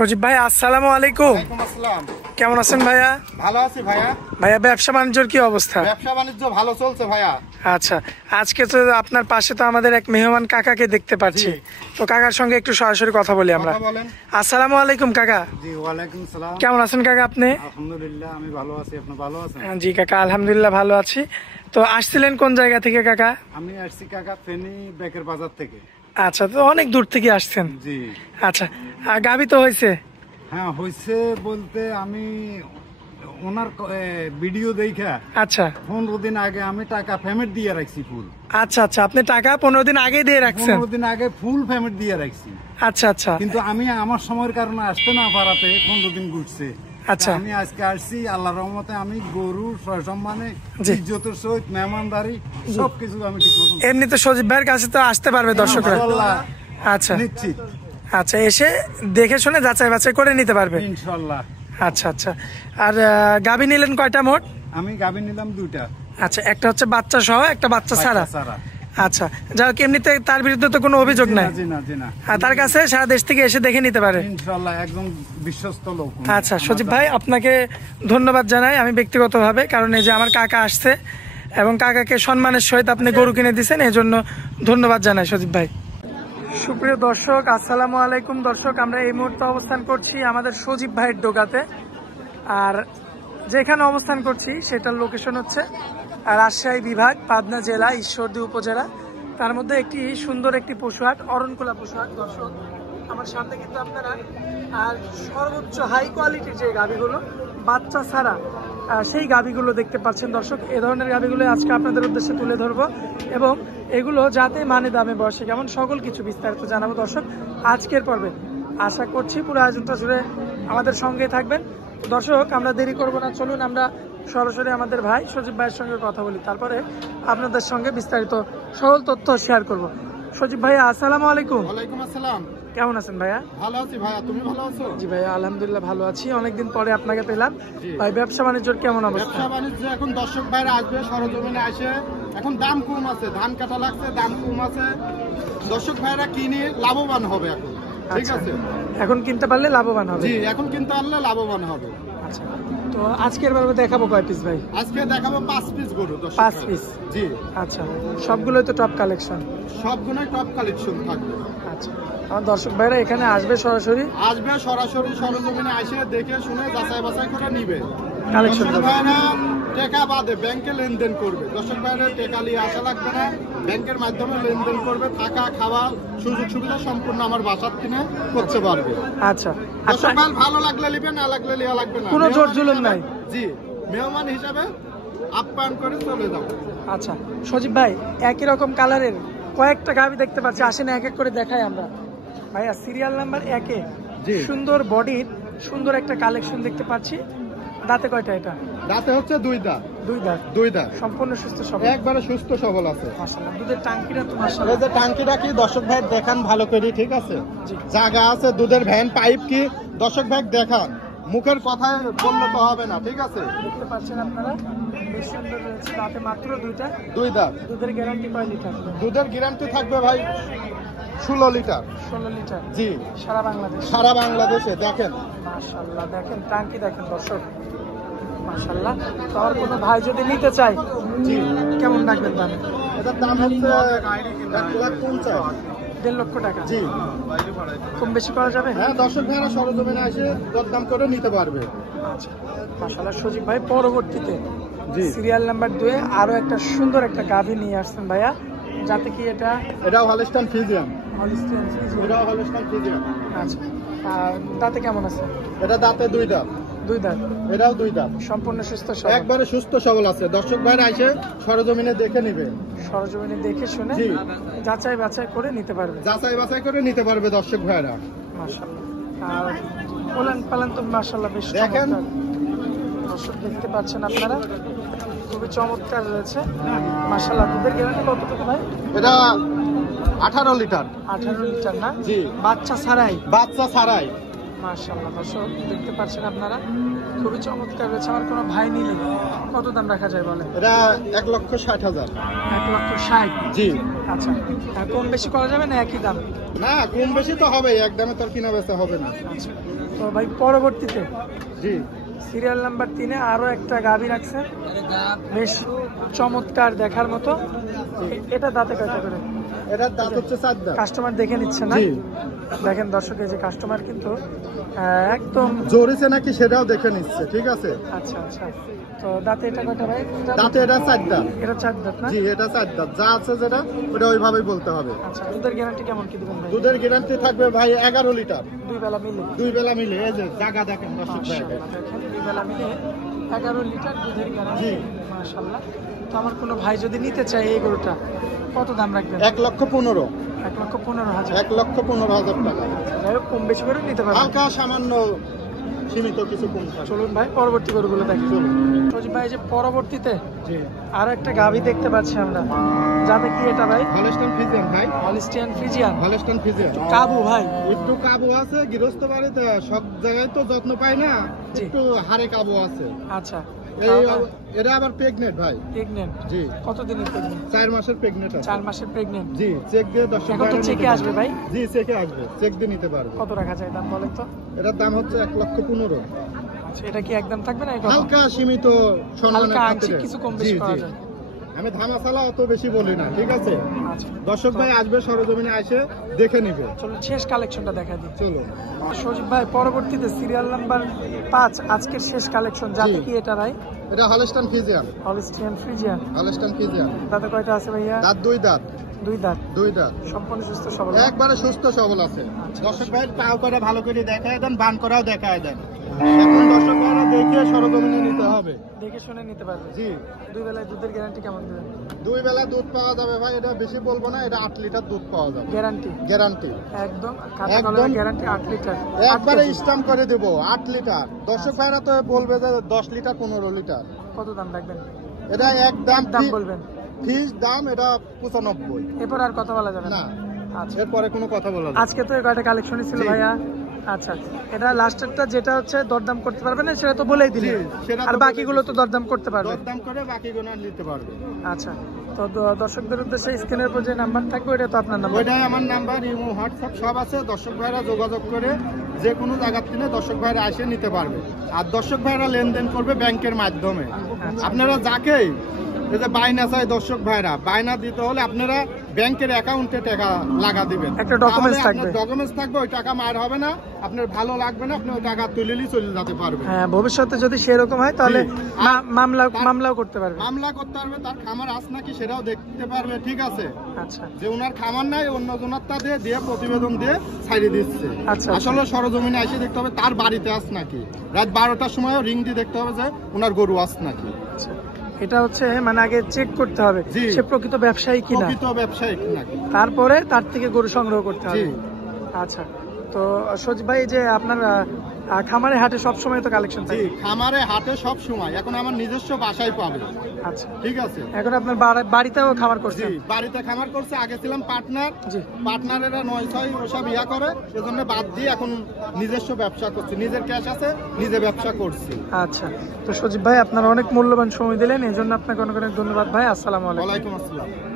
সজীব ভাই আসসালামু আলাইকুম। কেমন আছেন ভাইয়া? ভালো আছি ভাইয়া। ভাইয়া ব্যবসা বাণিজ্যের কি অবস্থা? ব্যবসা বাণিজ্য ভালো চলছে ভাইয়া। আচ্ছা, আজকে তো আপনার পাশে তো আমাদের এক মেহমান কাকাকে দেখতে পাচ্ছি, তো কাকার সঙ্গে একটু সরাসরি কথা বলি আমরা। আসসালামু আলাইকুম কাকা। জি ওয়ালাইকুম সালাম। কেমন আছেন কাকা আপনি? আলহামদুলিল্লাহ আমি ভালো আছি, আপনি ভালো আছেন? জি কাকা আলহামদুলিল্লাহ ভালো আছি। তো আসছিলেন কোন জায়গা থেকে কাকা? আমি আসছি কাকা ফেনী বেকের বাজার থেকে। আচ্ছা, তো অনেক দূর থেকে আসছেন। জি আচ্ছা, আর গাবি তো হয়েছে? হ্যাঁ হয়েছে বলতে আমি ওনার ভিডিও দেখা আচ্ছা 15 দিন আগে আমি টাকা পেমেন্ট দিয়ে রাখছি ফুল। আচ্ছা আচ্ছা, আপনি টাকা 15 দিন আগে দিয়ে রাখছেন? 15 দিন আগে ফুল পেমেন্ট দিয়ে রাখছি। আচ্ছা আচ্ছা, কিন্তু আমি আমার সময়ের কারণে আসতে না পারাতে 15 দিন ঘুরছে। আচ্ছা, আমি আজকে আসছি আল্লাহর রহমতে, আমি গরু সম্মানে জি। ইজ্জতের সহিত মেহমানদারি সবকিছু আমি ঠিক মতো। এমনিতে সজীব ভাইয়ের কাছে তো আসতে পারবে দর্শকরা? ইনশাআল্লাহ, আচ্ছা নিশ্চিত আচ্ছা, এসে দেখে শুনে যাচাই বাছাই করে নিতে পারবে ইনশাআল্লাহ। আচ্ছা আচ্ছা, আর গাবি নিলেন কয়টা মোট? আমি গাভী নিলাম 2টা। আচ্ছা, একটা হচ্ছে বাচ্চা সহ, একটা বাচ্চা ছাড়া। সারা। আচ্ছা, যাক এমনিতে তার বিরুদ্ধে তো কোনো অভিযোগ নাই? জি না জি না। আর তার কাছে সারা দেশ থেকে এসে দেখে নিতে পারে ইনশাআল্লাহ, একদম বিশ্বস্ত লোক। আচ্ছা সজীব ভাই, আপনাকে ধন্যবাদ জানাই আমি ব্যক্তিগতভাবে, কারণ এই যে আমার কাকা আসছে এবং কাকাকে সম্মানের সহিত আপনি গরু কিনে দিয়েছেন, এই জন্য ধন্যবাদ জানাই সজীব ভাই। সুপ্রিয় দর্শক আসসালামু আলাইকুম। দর্শক, আমরা এই মুহূর্তে অবস্থান করছি আমাদের সজীব ভাইয়ের ডোকাতে, আর যেখানে অবস্থান করছি সেটার লোকেশন হচ্ছে রাজশাহী বিভাগ, পাবনা জেলা, ঈশ্বরদী উপজেলা। তার মধ্যে একটি সুন্দর একটি পশুহাট, অরণকুলা পশুহাট। দর্শক, আমার সামনে কিন্তু আপনারা আর সর্বোচ্চ হাই কোয়ালিটির যে গাভিগুলো বাচ্চা ছাড়া সেই গাভিগুলো দেখতে পাচ্ছেন। দর্শক, এ ধরনের গাভিগুলো আজকে আপনাদের উদ্দেশ্যে তুলে ধরবো এবং এগুলো যাতে মানে দামে বসে কেমন সকল কিছু বিস্তারিত জানাবো দর্শক আজকের পর্বে। আশা করছি পুরো আয়োজনটা জুড়ে আমাদের সঙ্গে থাকবেন। দর্শক, আমরা দেরি করব না, চলুন আমরা সরাসরি আমাদের ভাই সজীব ভাইয়ের সঙ্গে কথা বলি, তারপরে আপনাদের সঙ্গে বিস্তারিত সকল তথ্য শেয়ার করব। সজীব ভাইয়া আসসালামু আলাইকুম। ওয়ালাইকুম আসসালাম। কেমন আছেন ভাইয়া? ভালো আছি ভাইয়া, তুমি ভালো আছো? জি ভাইয়া আলহামদুলিল্লাহ ভালো আছি, অনেকদিন পরে আপনাকে পেলাম। ভাই ব্যবসা বাণিজ্যের কেমন অবস্থা? ব্যবসা বাণিজ্য এখন দর্শক ভাইরা আসবে সরজমিনে আসে, এখন দাম কম আছে, ধান কাটা লাগছে, দাম কম আছে, দর্শক ভাইরা কিনে লাভবান হবে এখন। ঠিক আছে, এখন কিনতে পারলে লাভবান হবে। জি, এখন কিনতে পারলে লাভবান হবে। আচ্ছা, তো আজকের বারে দেখাবো কয় পিস ভাই? আজকে দেখাবো 5 পিস গরু। 5 পিস? জি। আচ্ছা, সবগুলোই তো টপ কালেকশন? সবগুলোই টপ কালেকশন থাকবে। আচ্ছা, আমার দর্শক ভাইরা এখানে আসবে সরাসরি সরজমিনে আসে দেখে শুনে যাচাই বাছাই করে নিবে। কালেকশন দর্শক ভাইরা টাকা বাদে ব্যাংকে লেনদেন করবে। দর্শক ভাইরা টাকা নিয়ে আসা লাগবে না, ব্যাংকের মাধ্যমে লেনদেন করবে, থাকা খাওয়া সুযোগ সুবিধা সম্পূর্ণ আমার বাসার কিনে করতে পারবে। আচ্ছা, দর্শক ভাই ভালো লাগলে নিবে, না লাগলে লিয়া লাগবে না, কোনো জোর জুলুম নাই। জি, মেহমান হিসাবে আপ্যায়ন করে চলে যাও। আচ্ছা সজীব ভাই, একই রকম কালারের কয়েকটা গাভি দেখতে পাচ্ছি, আসেন এক এক করে দেখাই আমরা। ভাইয়া সিরিয়াল নাম্বার 1-এ সুন্দর বডির সুন্দর একটা কালেকশন দেখতে পাচ্ছি। দাঁতে কয়টা এটা? দাঁতে হচ্ছে 2 দাঁত। 2 দাঁত? 2 দাঁত, সম্পূর্ণ সুস্থ সবল, একবারে সুস্থ সবল আছে। মাশাআল্লাহ। দুধের টাঙ্কিটা তো মাশাআল্লাহ। এই যে টাঙ্কিটা কি দর্শক ভাই দেখান ভালো করে, ঠিক আছে? জি। জায়গা আছে, দুধের ভ্যান পাইপ কি দর্শক ভাই দেখান, মুখের কথায় বললে তো হবে না, ঠিক আছে? দেখতে পাচ্ছেন আপনারা বেশ সুন্দর রয়েছে, দাঁতে মাত্র 2টা। 2 দাঁত। দুধের গ্যারান্টি কয় লিটার? দুধের গ্যারান্টি থাকবে ভাই 16 লিটার। 16 লিটার? জি, সারা বাংলাদেশ? সারা বাংলাদেশে। দেখেন মাশাআল্লাহ, দেখেন টাঙ্কি দেখেন দর্শক, মাশাআল্লাহ। তো আর কোনো ভাই যদি নিতে চায়, জি, কেমন রাখবেন দাম? এটার দাম হচ্ছে 1,50,000। 1.5 লক্ষ টাকা? জি। কম বেশি করা যাবে? হ্যাঁ, দর্শক ভাইরা সরজমিনে এসে দরদাম করে নিতে পারবে। আচ্ছা, মাশাআল্লাহ। সজীব ভাই পরবর্তীতে জি, সিরিয়াল নাম্বার 2-এ আরো একটা সুন্দর একটা গাভী নিয়ে আসছেন ভাইয়া, যাতে কি এটাও হলস্টাইন ফ্রিজিয়ান। Holstein Friesian? এটাও হলস্টাইন ফ্রিজিয়ান। আচ্ছা, আর দাঁতে কেমন আছে? এটা দাঁতে 2 দাঁত। 2 দাঁত? এটাও 2 দাঁত, সম্পূর্ণ সুস্থ সবল? একবারে সুস্থ সবল আছে। দর্শক ভাইরা এসে সরজমিনে দেখে নিবে, সরজমিনে দেখে শুনে জি, যাচাই বাছাই করে নিতে পারবে। যাচাই বাছাই করে নিতে পারবে দর্শক ভাইরা। মাশাআল্লাহ। আর ওলান পালান তো মাশাআল্লাহ বেশ দেখেন। চমৎকার। দর্শক দেখতে পাচ্ছেন আপনারা, খুবই চমৎকার রয়েছে মাশাআল্লাহ। দুধের গ্যারান্টি কতটুকু ভাই? এটা 18 লিটার। 18 লিটার না? জি। বাচ্চা ছাড়াই? বাচ্চা ছাড়াই। মাশাআল্লাহ দর্শক দেখতে পাচ্ছেন আপনারা, খুবই চমৎকার রয়েছে। আমার কোনো ভাই নিলে কত দাম রাখা যায় বলেন? এটা 1,60,000। 1,60,000? জি। আচ্ছা, কম বেশি করা যাবে না একই দাম? না, কম বেশি তো হবে, এক দামে তো আর কিনা বেচা হবে না। আচ্ছা, তো ভাই পরবর্তীতে জি, সিরিয়াল নাম্বার 3-এ আরো একটা গাভী রাখছে, বেশ চমৎকার দেখার মতো। এটা দাঁতে কয়টা করে? এটার দাঁত হচ্ছে 4 দাঁত। কাস্টমার দেখে নিচ্ছে না? জি। দেখেন দর্শক, এই যে কাস্টমার কিন্তু একদম জোরেছে নাকি সেটাও দেখে নিচ্ছে, ঠিক আছে। আচ্ছা আচ্ছা, তো দাঁতে এটা কয়টা ভাই? দাঁতে এটা 4 দাঁত। এটা 4 দাঁত না? জি, এটা 4 দাঁত। যা আছে যেটা ওটা ওইভাবেই বলতে হবে। আচ্ছা, দুধের গ্যারান্টি কেমন কি দিবেন ভাই? দুধের গ্যারান্টি থাকবে ভাই 11 লিটার, 2 বেলা মিলে? 2 বেলা মিলে। এই যে জায়গা দেখেন দর্শক ভাই। মাশাআল্লাহ, দেখেন 2 বেলা মিলে 11 লিটার দুধের গ্যারান্টি। জি। মাশাআল্লাহ। তো আমার কোনো ভাই যদি নিতে চায় এই গরুটা, কত দাম রাখবেন? 1,15,000। 1,15,000? 1,15,000 টাকা। যাই হোক, কম বেশি করে নিতে পারবেন। হালকা সামান্য সীমিত কিছু কম থাকবে। চলুন ভাই পরবর্তী গরুগুলো দেখি। চলুন। সজীব ভাই, যে পরবর্তীতে জি, আর একটা গাভী দেখতে পাচ্ছি আমরা, যাতে কি এটা ভাই? হলস্টাইন ফ্রিজিয়ান ভাই। Holstein Friesian? Holstein Friesian. কাবু ভাই? একটু কাবু আছে, গৃহস্থ বাড়িতে সব জায়গায় তো যত্ন পায় না, জি। একটু হারে কাবু আছে। আচ্ছা, এই এটা আবার প্রেগনেন্ট ভাই। প্রেগনেন্ট? জি, কতদিনের প্রেগনেন্ট? 4 মাসের প্রেগনেন্ট আছে। 4 মাসের প্রেগনেন্ট? জি, চেক দিয়ে দর্শক এখন তো ভাইরা চেকে নিতে আসবে পারবে। ভাই? জি, চেকে আসবে, চেক দিয়ে নিতে পারবে। কত রাখা যায় দাম বলেন তো? এটার দাম হচ্ছে 1,15,000। আচ্ছা, এটা কি একদম থাকবে না? এটা হালকা সীমিত সম্মানের হালকা আংশিক খাতিরে। কিছু কম জি, বেশি জি। করা যায়? আমি ধামাচালা অত বেশি বলি না, ঠিক আছে। আচ্ছা, দর্শক ভাই আসবে, সরজমিনে আসে দেখে নিবে। চলুন শেষ কালেকশনটা দেখা দিই। চলো। সজীব ভাই, পরবর্তীতে সিরিয়াল নাম্বার 5, আজকের শেষ কালেকশন, যাতে জি। কি এটা ভাই? এটা Holstein Friesian. Holstein Friesian? Holstein Friesian. দাঁতে কয়টা আছে ভাইয়া? দাঁত 2 দাঁত। 2 দাঁত? 2 দাঁত। সম্পূর্ণ সুস্থ সবল? একবারে সুস্থ সবল আছে। আচ্ছা। দর্শক ভাই পাও করে ভালো করে দেখায় দেন, বান করাও দেখায় দেন। এখন দর্শক ভাইরা দেখে সরজমিনে নিতে হবে। দেখে শুনে নিতে পারবে? জি, 2 বেলায় দুধের গ্যারান্টি কেমন দেবেন? 2 বেলা দুধ পাওয়া যাবে ভাই, এটা বেশি বলবো না, এটা 8 লিটার দুধ পাওয়া যাবে। গ্যারান্টি? গ্যারান্টি একদম খাতা একদম। কলমের গ্যারান্টি 8 লিটার? একবারে স্ট্যাম্প করে দেব 8 লিটার। দর্শক ভাইরা তো বলবে যে 10 লিটার 15 লিটার। কত দাম রাখবেন? এটা একদম দাম বলবেন? ফিস দাম এটা 95। এরপর আর কথা বলা যাবে না? না, আচ্ছা, এরপরে কোনো কথা বলা যাবে না। আজকে তো এই কয়টা কালেকশনই ছিল জি। ভাইয়া। আচ্ছা, এটা লাস্টেরটা যেটা হচ্ছে দরদাম করতে পারবে না সেটা তো বলেই দিলে, জি, সেটা তো আর বলে বাকিগুলো তো দরদাম করতে পারবে। দরদাম করে বাকিগুলো নিতে পারবে। আচ্ছা, তো দর্শকদের উদ্দেশ্যে স্ক্রিনের উপর যে নাম্বার থাকবে ওটা তো আপনার নাম্বার? ওইটাই আমার নাম্বার, ইমো, হোয়াটসঅ্যাপ সব আছে। দর্শক ভাইরা যোগাযোগ করে যে কোনো জায়গা থেকে দর্শক ভাইরা এসে নিতে পারবে। আর দর্শক ভাইরা লেনদেন করবে ব্যাংকের মাধ্যমে। আচ্ছা। আপনারা যাকেই এই যে বায়না চাই, দর্শক ভাইরা বায়না দিতে হলে আপনারা ব্যাংকের অ্যাকাউন্টে টাকা লাগা দিবেন। একটা documents থাকবে। ডকুমেন্টস থাকবে, ওই টাকা মার হবে না, আপনার ভালো লাগবে না, আপনি ওই টাকা তুলেলি চলে যেতে পারবেন। হ্যাঁ, ভবিষ্যতে যদি সেরকম হয় তাহলে জি। মামলাও করতে পারবে। মামলা করতে পারবে, তার খামার আস নাকি সেটাও দেখতে পারবে, ঠিক আছে। আচ্ছা যে ওনার খামার নাই, অন্য জনারটা দিয়ে প্রতিবেদন দিয়ে ছাড়িয়ে দিচ্ছে। আচ্ছা, আসলে সরজমিনে এসে দেখতে হবে তার বাড়িতে আস নাকি, রাত 12টার সময় রিং দিয়ে দেখতে হবে যে ওনার গরু আস নাকি। আচ্ছা, এটা হচ্ছে মানে আগে চেক করতে হবে জি। সে প্রকৃত ব্যবসায়ী কিনা, প্রকৃত ব্যবসায়িক নাকি। তারপরে তার থেকে গরু সংগ্রহ করতে জি, হবে। আচ্ছা, তো সজীব ভাই, যে আপনার খামারে হাটে সব সময় তো কালেকশন জি, থাকে? খামারে হাটে সব সময়, এখন আমার নিজস্ব বাসায় পাবে, আচ্ছা, ঠিক আছে। এখন আপনার বাড়িতেও খামার জি, করছেন? বাড়িতে খামার করছে, আগে ছিলাম পার্টনার, জি। পার্টনারেরা 9-6 ওসব ইয়া করে, এজন্য বাদ দিয়ে এখন নিজস্ব ব্যবসা করছি, নিজের ক্যাশ আছে, নিজে ব্যবসা করছি। আচ্ছা, তো সজীব ভাই আপনারা অনেক মূল্যবান সময় দিলেন, এই জন্য আপনাকে অনেক অনেক ধন্যবাদ ভাই। আসসালামু আলাইকুম। ওয়ালাইকুম আসসালাম।